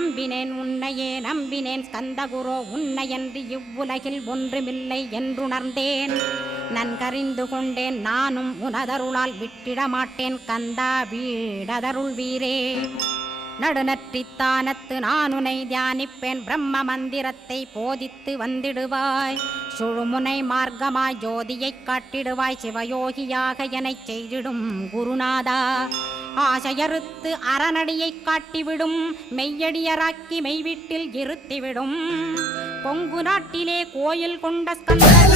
நம்பினேன் உன்னையே நம்பினேன் ஸ்கந்தகுரோ உன்னையன்றி இவ்வுலகில் ஒன்றுமில்லை என்றுணர்ந்தேன். நன்கறிந்து கொண்டேன் நானும் உனதருளால் விட்டிட மாட்டேன் கந்தா வீடதருள் வீரே. நடுநற்றித்தானத்து நான் உனை தியானிப்பேன் பிரம்ம மந்திரத்தை போதித்து வந்திடுவாய். சுழுமுனை மார்க்கமாய் ஜோதியைக் காட்டிடுவாய் சிவயோகியாக எனச் செய்திடும் குருநாதா. ஆசையறுத்து அறநடியைக் காட்டிவிடும் மெய்யடியராக்கி மெய்வீட்டில் இருத்திவிடும். கொங்கு நாட்டிலே கோயில் கொண்ட ஸ்கந்தனே